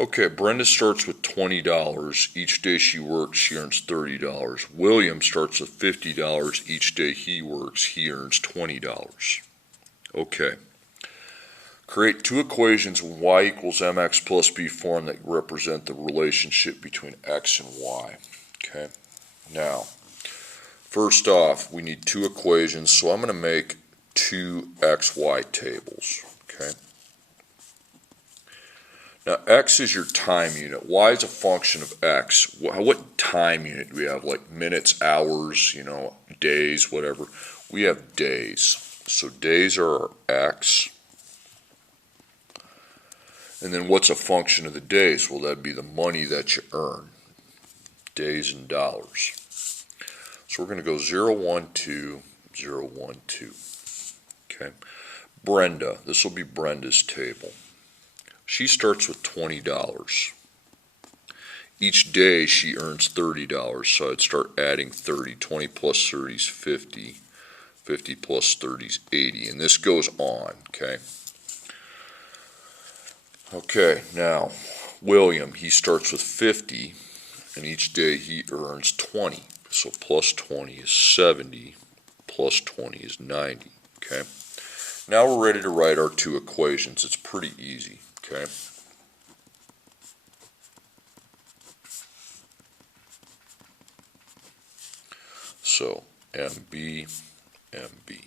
Okay, Brenda starts with $20. Each day she works, she earns $30. William starts with $50. Each day he works, he earns $20. Okay. Create two equations in y equals mx plus b form that represent the relationship between x and y. Okay. Now, first off, we need two equations, so I'm going to make two xy tables. Okay. Now, x is your time unit. Y is a function of x. What time unit do we have? Like minutes, hours, days, whatever. We have days. So days are our x. And then what's a function of the days? Well, that'd be the money that you earn. Days in dollars. So we're going to go 0, 1, 2, 0, 1, 2. Okay. Brenda. This will be Brenda's table. She starts with $20. Each day she earns $30, so I'd start adding 30. 20 plus 30 is 50. 50 plus 30 is 80. And this goes on, okay? Okay, now, William, he starts with 50, and each day he earns 20. So plus 20 is 70, plus 20 is 90, okay? Now we're ready to write our two equations. It's pretty easy. Okay. So MB, MB.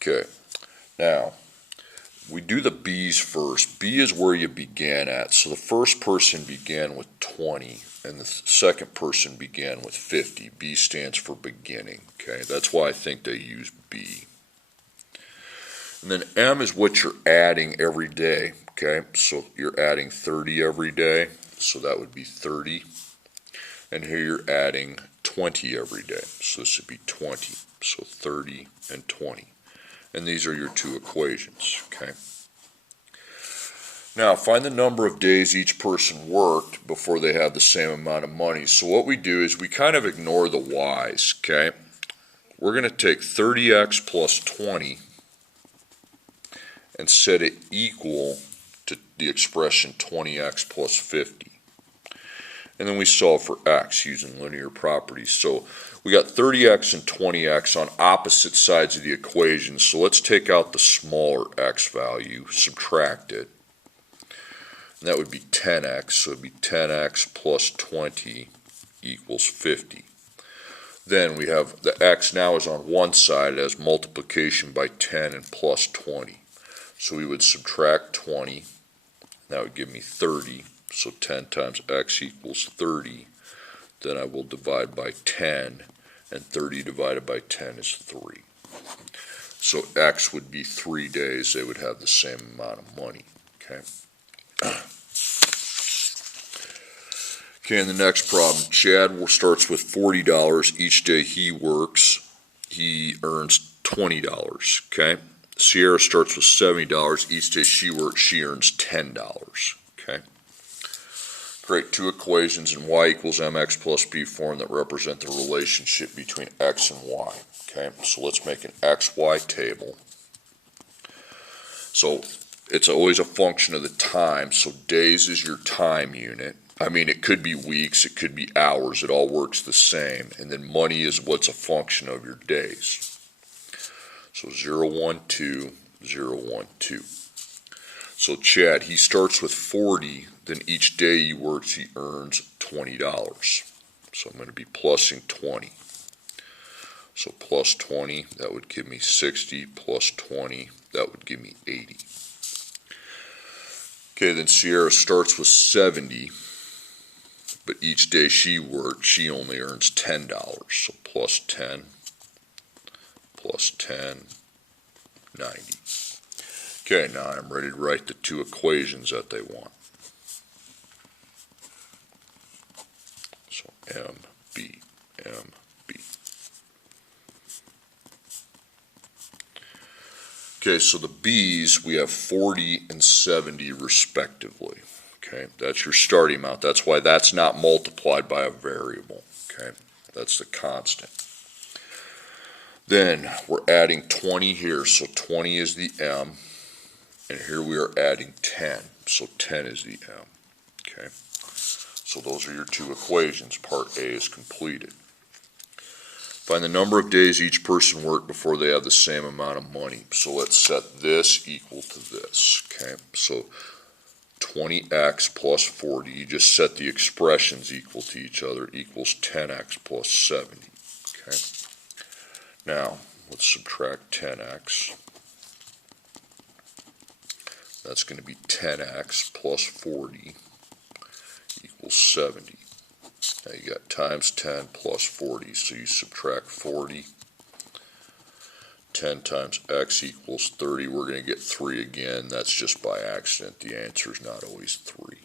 Okay. Now, we do the B's first. B is where you began at. So the first person began with 20, and the second person began with 50. B stands for beginning. Okay. That's why I think they use B. And then M is what you're adding every day, okay? So you're adding 30 every day, so that would be 30. And here you're adding 20 every day, so this would be 20. So 30 and 20. And these are your two equations, okay? Now, find the number of days each person worked before they have the same amount of money. So what we do is we kind of ignore the y's, okay? We're going to take 30x plus 20 and set it equal to the expression 20x plus 50. And then we solve for x using linear properties. So we got 30x and 20x on opposite sides of the equation. So let's take out the smaller x value, subtract it. And that would be 10x. So it would be 10x plus 20 equals 50. Then we have the x now is on one side as multiplication by 10 and plus 20. So we would subtract 20, that would give me 30, so 10 times x equals 30. Then I will divide by 10, and 30 divided by 10 is 3. So x would be 3 days, they would have the same amount of money, okay? Okay, in the next problem, Chad starts with $40. Each day he works, he earns $20, okay? Sierra starts with $70. Each day she works, she earns $10. Okay. Create two equations in y equals mx plus b form that represent the relationship between x and y. Okay. So let's make an xy table. So it's always a function of the time. So days is your time unit. I mean, it could be weeks, it could be hours. It all works the same. And then money is what's a function of your days. So 0, 1, 2, 0, 1, 2. So Chad, he starts with 40, then each day he works, he earns $20. So I'm going to be plussing 20. So plus 20, that would give me 60, plus 20, that would give me 80. Okay, then Sierra starts with 70, but each day she works, she only earns $10. So plus 10. Plus 10, 90. Okay, now I'm ready to write the two equations that they want. So MB, MB. Okay, so the B's, we have 40 and 70 respectively. Okay, that's your starting amount. That's why that's not multiplied by a variable. Okay, that's the constant. Then we're adding 20 here, so 20 is the M. and here we are adding 10, so 10 is the M. Okay, so those are your two equations. Part A is completed. Find the number of days each person worked before they have the same amount of money. So let's set this equal to this. Okay, so 20x plus 40, you just set the expressions equal to each other, equals 10x plus 70. Okay, now let's subtract 10x. That's going to be 10x plus 40 equals 70. Now you got times 10 plus 40, so you subtract 40. 10 times x equals 30. We're going to get 3 again. That's just by accident. The answer is not always 3.